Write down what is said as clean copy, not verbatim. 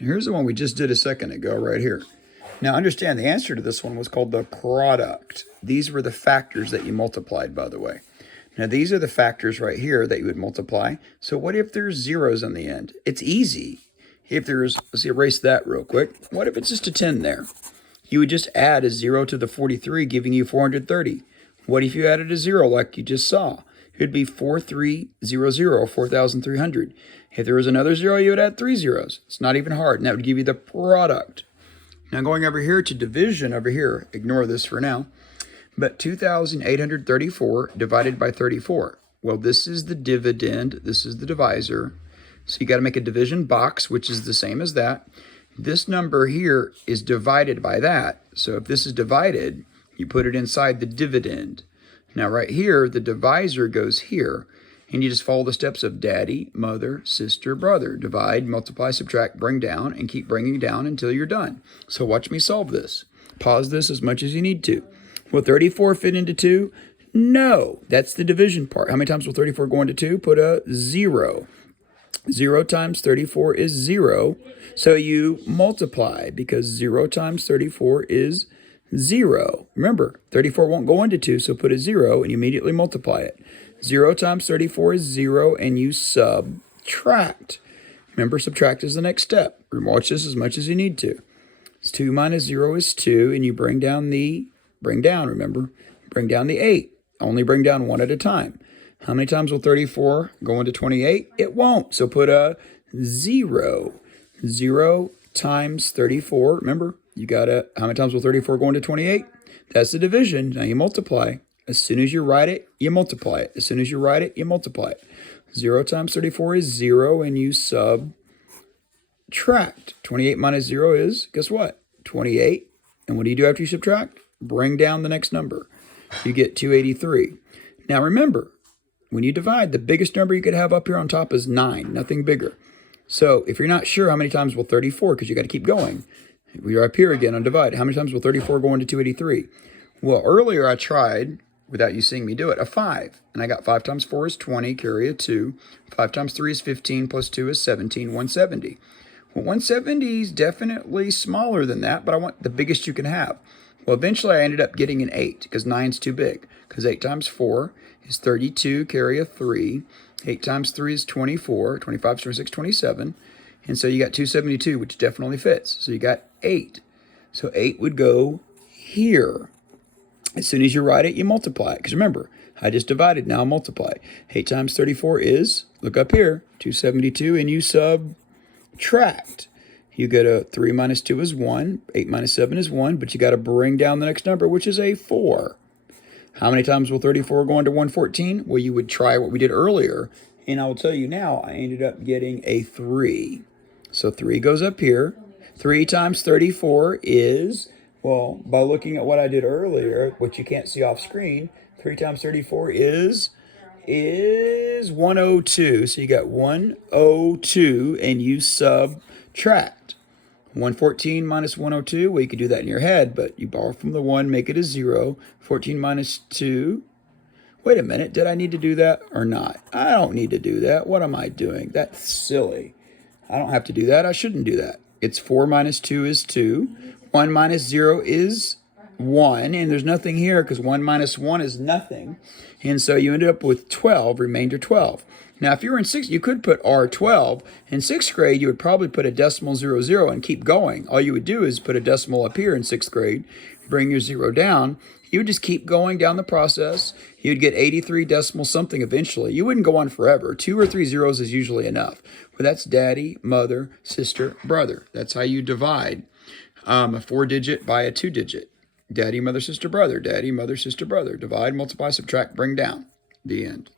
Here's the one we just did a second ago right here. Now understand the answer to this one was called the product. These were the factors that you multiplied, by the way. Now these are the factors right here that you would multiply. So what if there's zeros on the end? It's easy. If there's, let's erase that real quick. What if it's just a 10 there? You would just add a 0 to the 43, giving you 430. What if you added a 0 like you just saw? It would be 4300, 4,300. If there was another 0, you would add 3 zeros. It's not even hard, and that would give you the product. Now going over here to division over here, ignore this for now, but 2,834 divided by 34. Well, this is the dividend, this is the divisor. So you got to make a division box, which is the same as that. This number here is divided by that. So if this is divided, you put it inside the dividend. Now right here, the divisor goes here, and you just follow the steps of daddy, mother, sister, brother. Divide, multiply, subtract, bring down, and keep bringing down until you're done. So watch me solve this. Pause this as much as you need to. Will 34 fit into 2? No, that's the division part. How many times will 34 go into 2? Put a 0. 0 times 34 is 0. So you multiply because 0 times 34 is 0. Remember, 34 won't go into 2, so put a 0 and you immediately multiply it. 0 times 34 is 0, and you subtract. Remember, subtract is the next step. Watch this as much as you need to. It's 2 minus 0 is 2, and you bring down, remember. Bring down the 8. Only bring down one at a time. How many times will 34 go into 28? It won't, so put a 0. 0 times 34, remember, you gotta, how many times will 34 go into 28? That's the division. Now you multiply. As soon as you write it, you multiply it. As soon as you write it, you multiply it. 0 times 34 is 0, and you subtract. 28 minus 0 is, guess what? 28. And what do you do after you subtract? Bring down the next number. You get 283. Now remember, when you divide, the biggest number you could have up here on top is 9, nothing bigger. So if you're not sure how many times will 34, because you got to keep going, we're up here again on divide. How many times will 34 go into 283? Well, earlier I tried, without you seeing me do it, a 5. And I got 5 times 4 is 20, carry a 2. 5 times 3 is 15, plus 2 is 17, 170. Well, 170 is definitely smaller than that, but I want the biggest you can have. Well, eventually I ended up getting an 8, because 9's too big. Because 8 times 4 is 32, carry a 3. 8 times 3 is 24. 25 is 26, 27. And so you got 272, which definitely fits. So you got 8. So 8 would go here. As soon as you write it, you multiply it. Because remember, I just divided, now multiply. 8 times 34 is, look up here, 272, and you subtract. You get a 3 minus 2 is 1. 8 minus 7 is 1, but you got to bring down the next number, which is a 4. How many times will 34 go into 114? Well, you would try what we did earlier, and I will tell you now, I ended up getting a 3. So 3 goes up here. 3 times 34 is, well, by looking at what I did earlier, which you can't see off screen, 3 times 34 is 102. So you got 102, and you subtract. 114 minus 102, well, you could do that in your head, but you borrow from the 1, make it a 0. 14 minus 2. Wait a minute, did I need to do that or not? I don't need to do that. What am I doing? That's silly. I don't have to do that. I shouldn't do that. It's 4 minus 2 is 2. 1 minus 0 is 1, and there's nothing here because 1 minus 1 is nothing. And so you ended up with 12, remainder 12. Now, if you were in 6th, you could put R12. In 6th grade, you would probably put a decimal 00 and keep going. All you would do is put a decimal up here in 6th grade, bring your 0 down. You would just keep going down the process. You'd get 83 decimal something eventually. You wouldn't go on forever. 2 or 3 zeros is usually enough. But that's daddy, mother, sister, brother. That's how you divide a 4-digit by a 2-digit. Daddy, mother, sister, brother. Daddy, mother, sister, brother. Divide, multiply, subtract, bring down. The end.